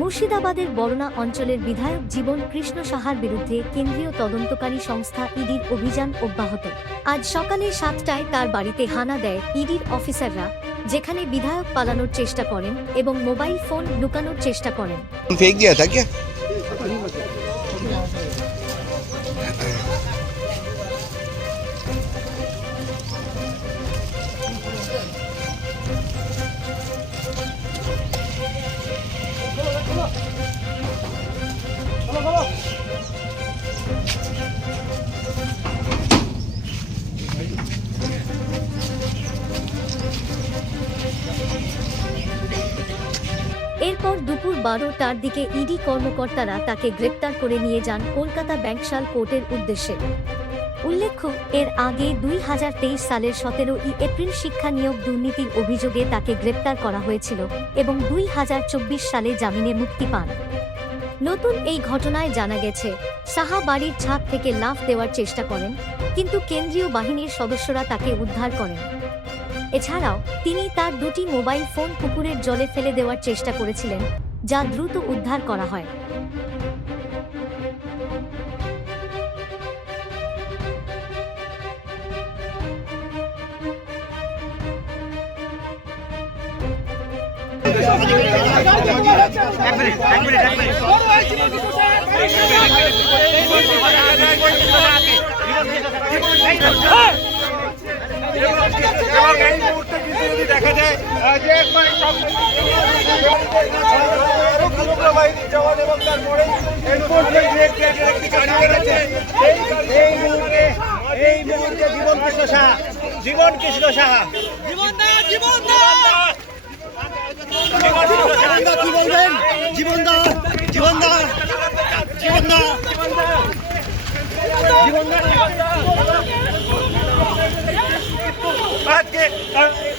মুর্শিদাবাদের বরনা অঞ্চলের বিধায়ক জীবন কৃষ্ণ সাহার বিরুদ্ধে কেন্দ্রীয় তদন্তকারী সংস্থা ইডির অভিযান অব্যাহত। আজ সকালে সাতটায় তার বাড়িতে হানা দেয় ইডির অফিসাররা, যেখানে বিধায়ক পালানোর চেষ্টা করেন এবং মোবাইল ফোন লুকানোর চেষ্টা করেন। এরপর দুপুর বারোটার দিকে ইডি কর্মকর্তারা তাকে গ্রেপ্তার করে নিয়ে যান কলকাতা ব্যাংকশাল কোর্টের উদ্দেশ্যে। উল্লেখ্য, এর আগে দুই হাজার তেইশ সালের সতেরো ই এপ্রিল শিক্ষা নিয়োগ দুর্নীতির অভিযোগে তাকে গ্রেপ্তার করা হয়েছিল এবং দুই হাজার চব্বিশ সালে জামিনে মুক্তি পান। নতুন এই ঘটনায় জানা গেছে, সাহা বাড়ির ছাদ থেকে লাফ দেওয়ার চেষ্টা করেন, কিন্তু কেন্দ্রীয় বাহিনীর সদস্যরা তাকে উদ্ধার করেন। এছাড়াও, তিনি তার দুটি মোবাইল ফোন পুকুরের জলে ফেলে দেওয়ার চেষ্টা করেছিলেন, যা দ্রুত উদ্ধার করা হয়। মিনিট এক মিনিট এক মিনিট বড় ভাই জীবন কৃষ্ণ সাহা এবং এই মুহূর্তে কিন্তু যদি দেখা যায় যে একবার বাহিনীর জওয়ান এবং তারপরে এনফোর্সমেন্ট ডিরেক্টরেটের একটি গাড়ি বেরোচ্ছে এই মুহূর্তে এই মুহূর্তে জীবন কৃষ্ণ সাহা জীবন কৃষ্ণ সাহা। জীবন জীবন দা জীবন জীবনদা জীবনদা আজকে কারণ